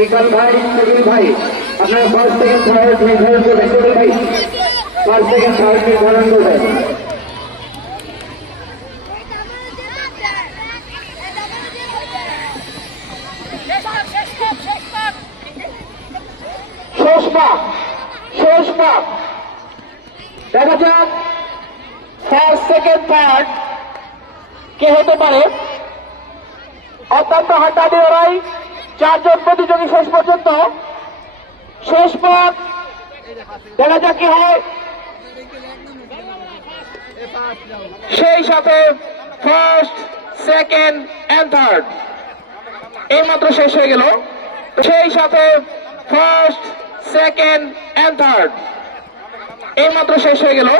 বিকাল ভাই সেকেন্ড ভাই আপনারা ফার্স্ট সেকেন্ড থার্ড নির্ধারণ করবেন। সেকেন্ড ভাই ফার্স্ট সেকেন্ড থার্ড নির্ধারণ করবেন। দেখা যাক ফার্স্ট সেকেন্ড থার্ড কে হতে পারে। অত্যন্ত হাড্ডাহাড্ডি লড়াই, 4 জন প্রতিযোগী শেষ পর্যন্ত। শেষ পথ দেখা যাক কি হয়। সেই সাথে ফার্স্ট সেকেন্ড এন্ড থার্ড এই মাত্র শেষ হয়ে গেল। সেই সাথে ফার্স্ট সেকেন্ড এন্ড থার্ড এই মাত্র শেষ হয়ে গেল।